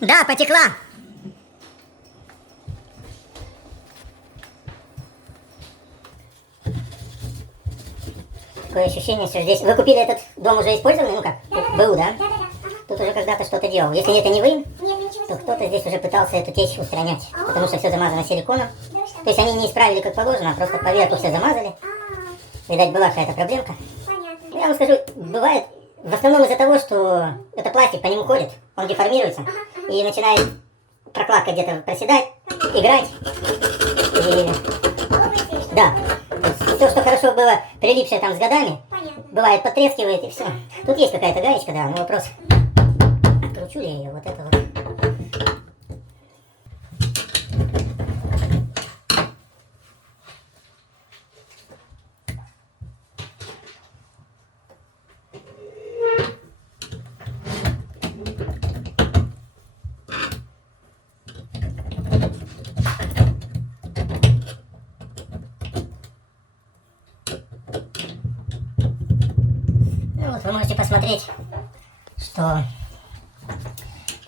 Да, потекла. Такое ощущение, что здесь... Вы купили этот дом уже использованный? Ну как? БУ, да? Да. Ага. Тут уже когда-то что-то делал. Если это не вы, Нет, ничего то себе. кто-то здесь уже пытался эту течь устранять. Потому что все замазано силиконом. Да, что? То есть они не исправили как положено, а просто поверху все замазали. Видать, была какая-то проблемка. Понятно. Ну, я вам скажу, бывает в основном из-за того, что это пластик по нему ходит, он деформируется и начинает прокладка где-то проседать, играть. И... Да. Все, что хорошо было прилипшее там с годами, Понятно. бывает потрескивает и все. Тут есть какая-то гаечка, да, но вопрос, откручу ли я ее, вот это вот. Ну вот вы можете посмотреть, что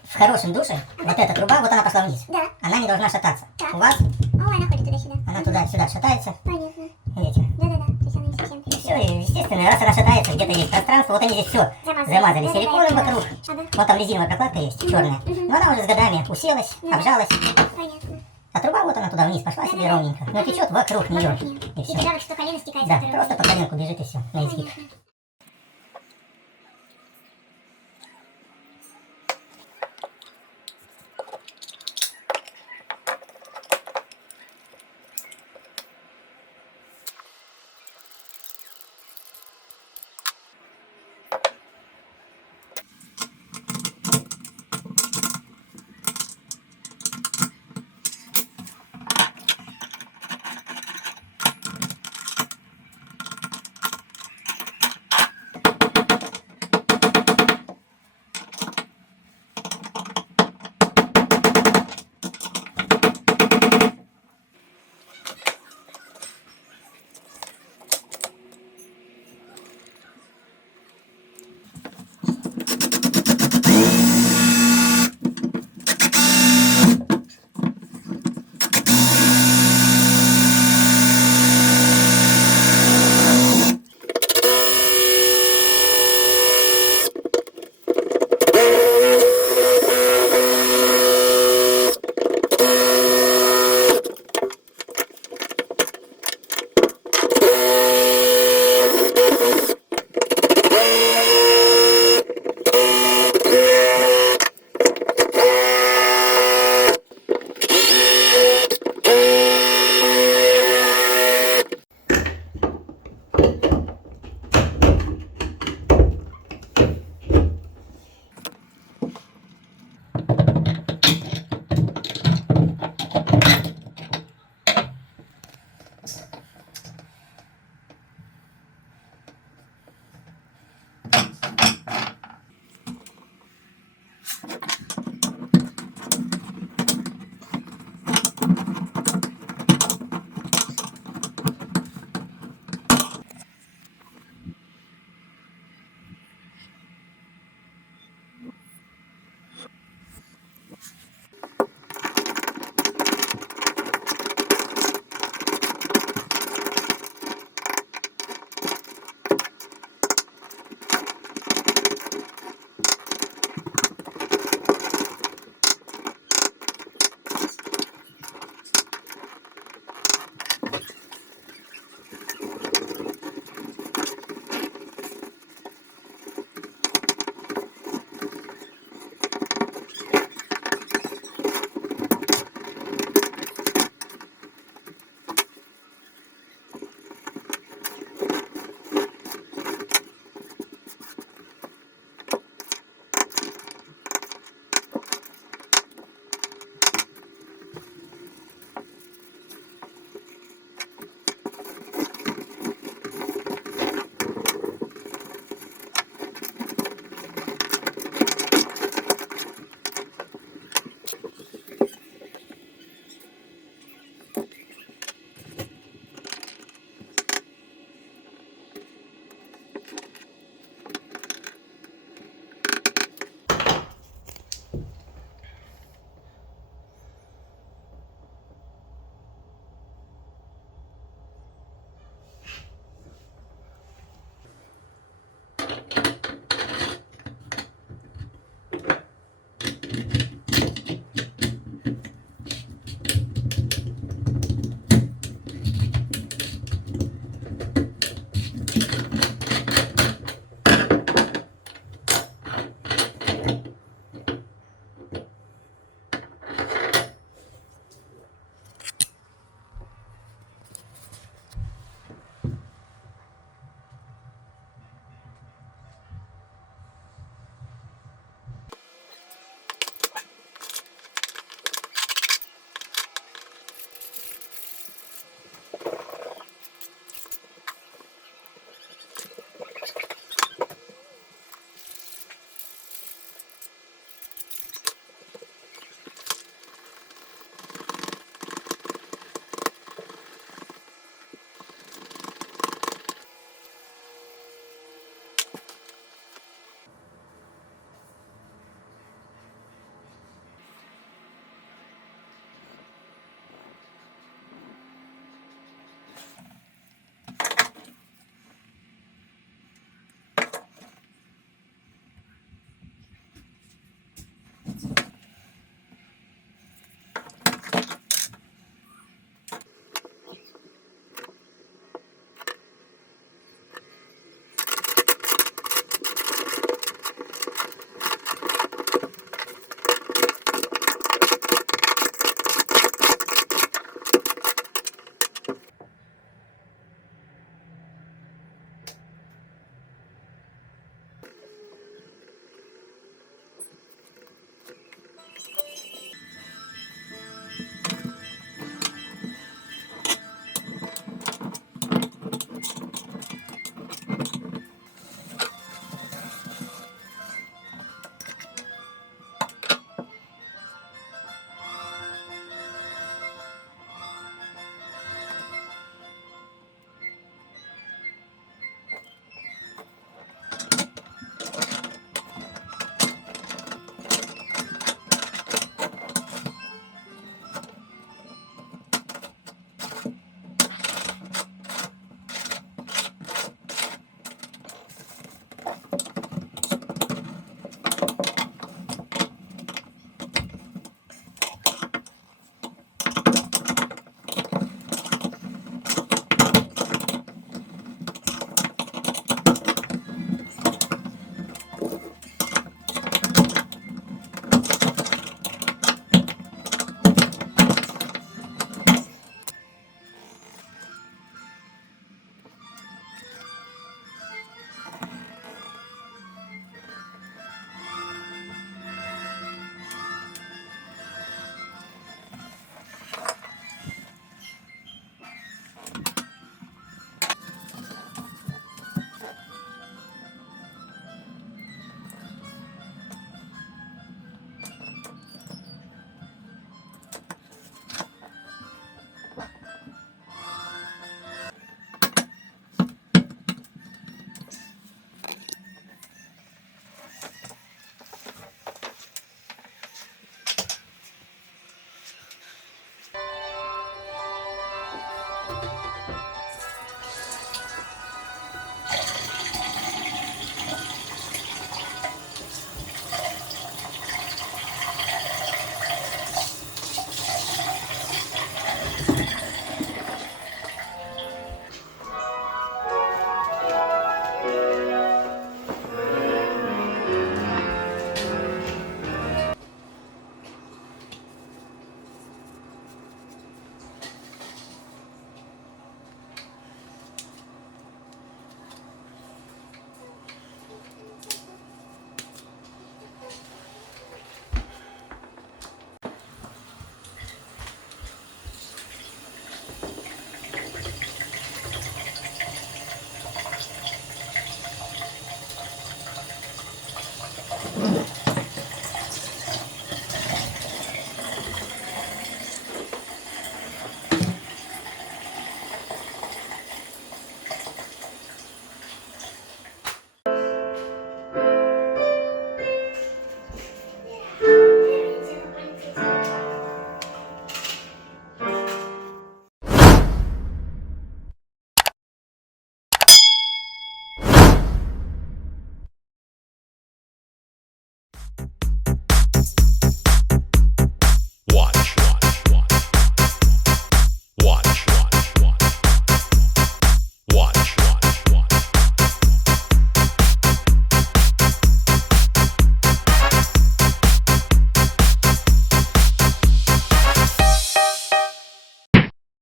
в хорошем душе вот эта труба, вот она пошла вниз. Да. Она не должна шататься. Так. У вас Ой, она ходит туда-сюда. она туда-сюда шатается. Понятно. Видите? Да. То есть она не совсем. И все, и естественно, раз она шатается, где-то есть пространство, вот они здесь все замазали Да, силиконом да. вокруг. Ага. Вот там резиновая прокладка есть, черная. Но она уже с годами уселась, обжалась. Понятно. А труба вот она туда вниз пошла себе ровненько. Но течет вокруг нее. Вокруг неё. И И все. туда вот что колено стекает. Да, которое- просто по коленку бежит и все, на изгиб. Понятно.